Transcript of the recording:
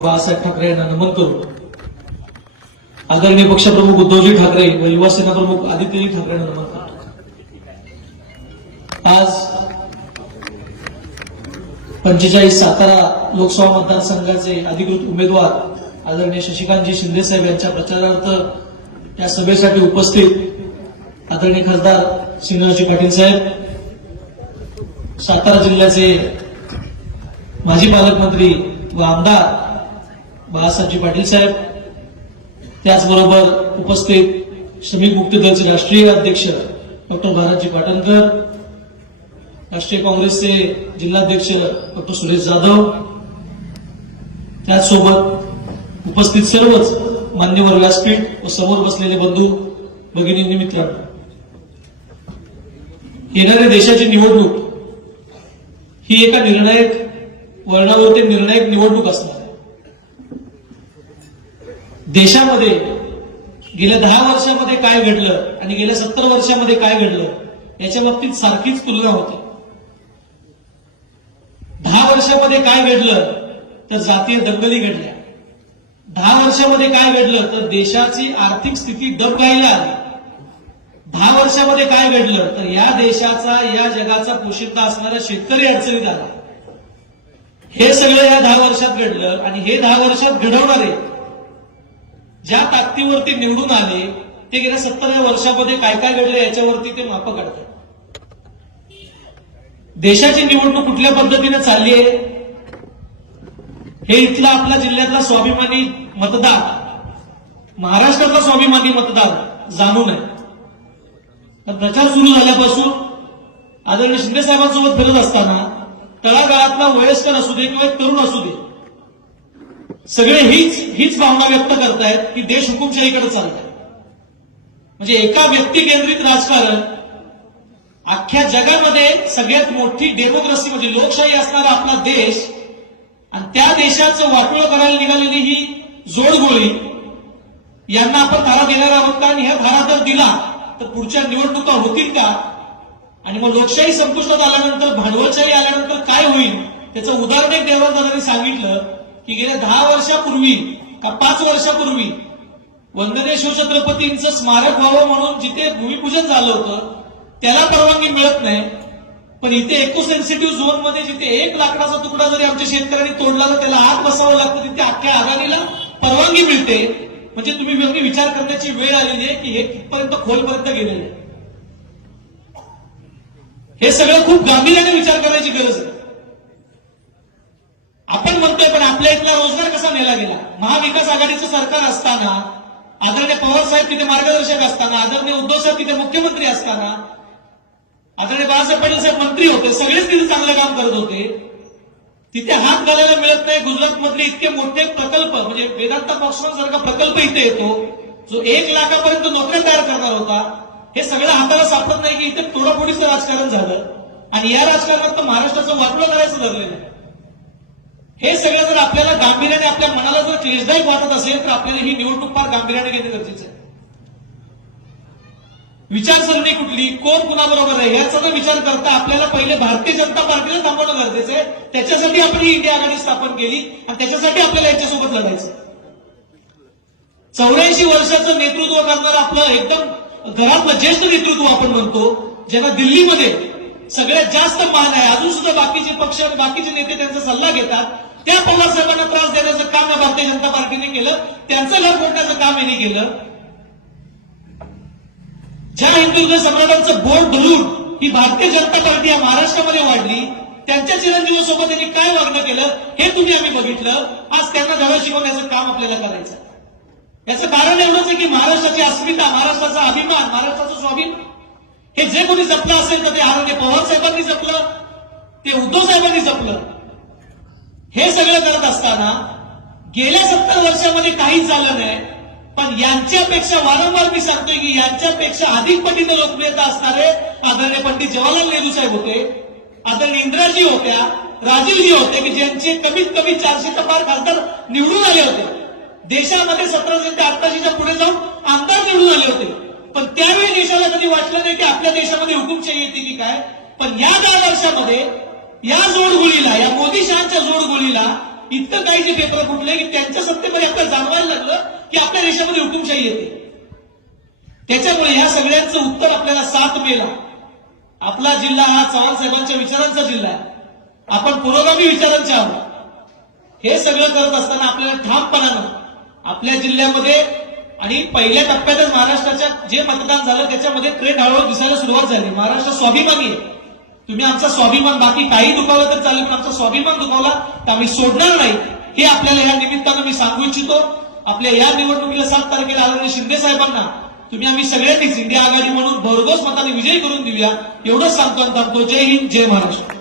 बाळासाहेब ठाकरे यांना नमन करून आदरणीय पक्षप्रमुख उद्धवजी ठाकरे व युवासेना प्रमुख आदित्यजी ठाकरे यांना नमन करतो। आज 45 सातारा लोकसभा मतदारसंघाचे अधिकृत उमेदवार आदरणीय शशिकांतजी शिंदे साहेब यांच्या प्रचारार्थ या सभेसाठी उपस्थित आदरणीय खासदार श्रीनिवासजी पाटील साहेब, सातारा जिल्ह्याचे माजी पालकमंत्री व आमदार बाळासाहेबजी पाटील साहेब, त्याचबरोबर उपस्थित श्रमिक मुक्ती दलचे राष्ट्रीय अध्यक्ष डॉक्टर भारतजी पाटणकर, राष्ट्रीय काँग्रेसचे जिल्हाध्यक्ष डॉक्टर सुरेश जाधव, त्याचसोबत उपस्थित सर्वच मान्यवर व्यासपीठ व समोर बसलेले बंधू भगिनी मित्रांनो, येणाऱ्या देशाची निवडणूक ही एका निर्णायक वळणावरती निर्णायक निवडणूक असणार आहे। देशामध्ये गेल्या 10 वर्षामध्ये काय घडलं आणि गेल्या 70 वर्षामध्ये काय घडलं याच्या बाबतीत सारखीच तुलना होते। 10 वर्षामध्ये काय घडलं तर जातीय दंगली घडल्या, 10 वर्षामध्ये काय घडलं तर देशाची आर्थिक स्थिती डबघाईला आली, 10 वर्षामध्ये काय घडलं तर या देशाचा या जगाचा पोशिंदा असणारा शेतकरी अडचणीत आला। हे सगळं या 10 वर्षात घडलं आणि हे 10 वर्षात घडवणारे ज्या ताकदीवरती निवडून आले ते गेल्या 70 वर्षामध्ये काय काय घडलं याच्यावरती ते माप काढतात। देशाची निवडणूक कुठल्या पद्धतीने चालली आहे हे इथला आपला जिल्ह्यातला स्वाभिमानी मतदार, महाराष्ट्रातला स्वाभिमानी मतदार जाणून आहे। प्रचार सुरू झाल्यापासून आदरणीय शिंदे साहेबांसोबत फिरत असताना तळागाळातला वयस्कर असू दे किंवा तरुण असू दे, सगळे हीच भावना व्यक्त करतायत की देश हुकुमशाहीकडे चाललाय। म्हणजे एका व्यक्ती केंद्रित राजकारण अख्ख्या जगामध्ये सगळ्यात मोठी डेमोक्रेसी म्हणजे लोकशाही असणारा आपला देश आणि त्या देशाचं वाटोळं करायला निघालेली ही जोडगोळी, यांना आपण धारा देणार आहोत का? आणि ह्या धारा जर दिला तर पुढच्या निवडणुका होतील का? आणि मग लोकशाही संपुष्टात आल्यानंतर, भांडवलशाही आल्यानंतर काय होईल त्याचं उदाहरण एक देवेंद्रदादांनी सांगितलं की गेल्या 10 वर्षापूर्वी का 5 वर्षापूर्वी वंदनीय शिवछत्रपतींचं स्मारक व्हावं म्हणून जिथे भूमिपूजन झालं होतं त्याला परवानगी मिळत नाही, पण इथे इको सेन्सिटिव्ह झोन मध्ये जिथे 1 लाकडाचा तुकडा जरी आमच्या शेतकऱ्यांनी तोडला तर त्याला आत बसावं लागतं, तिथे अख्ख्या आघाडीला परवानगी मिळते। म्हणजे तुम्ही विचार करण्याची वेळ आलेली आहे की हे कितपर्यंत खोलपर्यंत गेलेलं आहे। हे सगळं खूप गांभीर्याने विचार करायची गरज आहे। आपण म्हणतोय पण आपल्या इथला रोजगार कसा नेला गेला? महाविकास आघाडीचं सरकार असताना, आदरणीय पवार साहेब तिथे मार्गदर्शक असताना, आदरणीय उद्धव साहेब तिथे मुख्यमंत्री असताना, आदरणीय बाळासाहेब पाटील साहेब मंत्री होते, सगळेच तिथे चांगलं काम करत होते, तिथे हात घालायला मिळत नाही। गुजरात मधले इतके मोठे प्रकल्प म्हणजे वेदांता बॉक्सर सारखा प्रकल्प इथे येतो जो 1 लाखापर्यंत नोकऱ्या तयार करणार होता, हे सगळं हाताला सापडत नाही की इथे तोडाफोडीचं राजकारण झालं आणि या राजकारणात तर महाराष्ट्राचं वाटोळं करायचं ठरलेलं आहे। हे सगळं जर आपल्याला गांभीर्याने आपल्या मनाला जर क्लेशदायक वाटत असेल तर आपल्याला ही निवडणूक फार गांभीर्याने घेणे गरजेचं आहे। विचारसरणी कुठली, कोण कुणाबरोबर आहे याचा जर विचार करता आपल्याला पहिले भारतीय जनता पार्टीला थांबवणं गरजेचं आहे। त्याच्यासाठी आपण ही इंडिया आघाडी स्थापन केली आणि त्याच्यासाठी आपल्याला याच्यासोबत लढायचं। 84 वर्षाचं नेतृत्व करणारं आपलं एकदम घरातलं ज्येष्ठ नेतृत्व आपण म्हणतो, ज्यांना दिल्लीमध्ये सगळ्यात जास्त मान आहे, अजून सुद्धा बाकीचे पक्ष बाकीचे नेते त्यांचा सल्ला घेतात, त्या पवार साहेबांना त्रास देण्याचं काम भारतीय जनता पार्टीने केलं, त्यांचं घर फोडण्याचं काम यांनी केलं। ज्या हिंदुत्व सम्राटांचं बोट धरून ही भारतीय जनता पार्टी या महाराष्ट्रामध्ये वाढली, त्यांच्या चिरंजीवासोबत यांनी काय वागणं केलं हे तुम्ही आम्ही बघितलं। आज त्यांना धडा शिकवण्याचं काम आपल्याला करायचं। याचं कारण एवढंच आहे की महाराष्ट्राची अस्मिता, महाराष्ट्राचा अभिमान, महाराष्ट्राचं स्वाभिमान हे जे कोणी जपलं असेल तर ते आदरणीय पवार साहेबांनी जपलं, ते उद्धव साहेबांनी जपलं। हे सगळं करत असताना गेल्या 70 वर्षामध्ये काहीच झालं नाही, पण यांच्यापेक्षा वारंवार मी सांगतोय की यांच्यापेक्षा अधिक पटीने लोकप्रियता असणारे आदरणीय पंडित जवाहरलाल नेहरू साहेब होते, आदरणीय इंदिराजी होत्या, राजीवजी होते की ज्यांचे कमीत कमी 400च्या पार खासदार निवडून आले होते। देशामध्ये 1700 ते 88च्या पुढे जाऊन आमदार निवडून आले होते, पण त्यावेळी देशाला कधी वाटलं नाही की आपल्या देशामध्ये हुकुमशाही येते की काय। पण या 10 वर्षामध्ये या जोडगोळीला, या मोदी शहांच्या जोडगोळीला इतकं काही जे पेपर फुटले की त्यांच्या सत्तेमध्ये आपल्याला जाणवायला लागलं की आपल्या देशामध्ये हुकुमशाही येते. त्याच्यामुळे ह्या सगळ्यांचं उत्तर आपल्याला 7 मेला. आपला जिल्हा हा चव्हाण साहेबांच्या विचारांचा जिल्हा आहे. आपण पुरोगामी विचारांचे आहोत. हे सगळं करत असताना आपल्याला ठामपणानं आपल्या जिल्ह्यामध्ये आणि पहिल्या टप्प्यातच महाराष्ट्राच्या जे मतदान झालं त्याच्यामध्ये ट्रेंड हळूहळू दिसायला सुरुवात झाली. महाराष्ट्र स्वाभिमानी आहे. तुम्ही आमचा स्वाभिमान बाकी काही दुखावलं तर चालेल, पण आमचा स्वाभिमान दुखावला तर आम्ही सोडणार नाही. हे आपल्याला या निमित्तानं मी सांगू इच्छितो. आपल्या या निवडणुकीला 7 तारखेला आदरणीय शिंदे साहेबांना तुम्ही आम्ही सगळ्यांनीच इंडिया आघाडी म्हणून भरघोस मताने विजयी करून देऊया एवढंच सांगतो आणि थांबतो. जय हिंद, जय महाराष्ट्र.